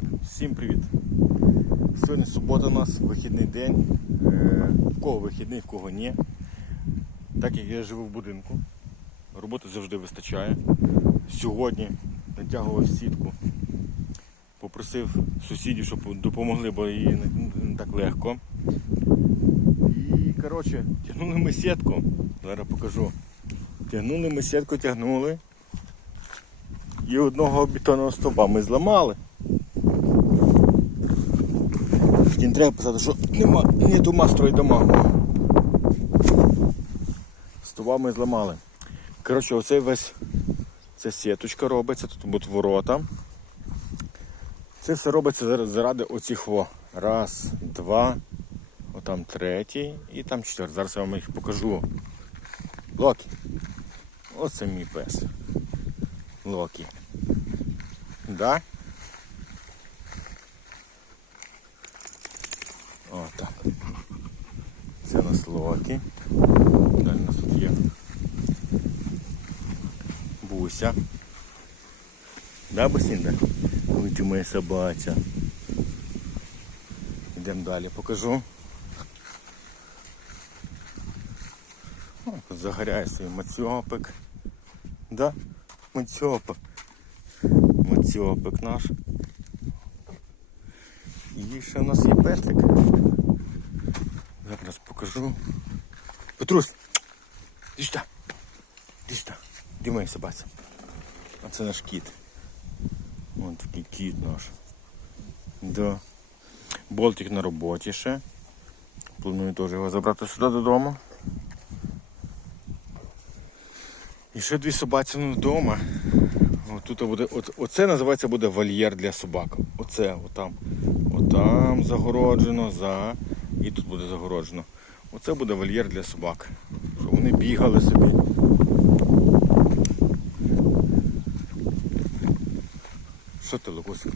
Так, всім привіт. Сьогодні субота у нас, вихідний день. Е, В кого вихідний, в кого ні. Так як я живу в будинку, роботи завжди вистачає. Сьогодні натягував сітку, попросив сусідів, щоб допомогли, бо її не, так легко. І коротше, тягнули ми сітку. Зараз покажу. Тягнули ми сітку, тягнули. І одного бетонного стовба ми зламали. Втім, треба писати, що нема ні дома строй дома. Стовба ми зламали. Коротше, оцей весь ця сіточка робиться, тут будуть ворота. Це все робиться заради оцих во. Раз, два, отам третій і там четвертий. Зараз я вам їх покажу. Локі. Оце мій пес. Локі. Да? О, так. Це у нас Локі. Далі у нас тут є Буся. Да, Бусінда? Ти моя собаця. Йдемо далі, покажу. О, тут загоряє свій мацьопик. Да? Мацьопик. Мацьопик наш. І ще у нас є петлик. Покажу. Петрусь! Іди сюди! Іди сюди! Де моя собаця? А це наш кіт. Вон такий кіт наш. Да. Болтик на роботі ще. Планую теж його забрати сюди додому. І ще дві собаці вдома. Тут буде, от, оце називається буде вольєр для собак. Оце, отам. Отам загороджено, за. І тут буде загороджено. Оце буде вольєр для собак. Щоб вони бігали собі. Що ти, Лукусик?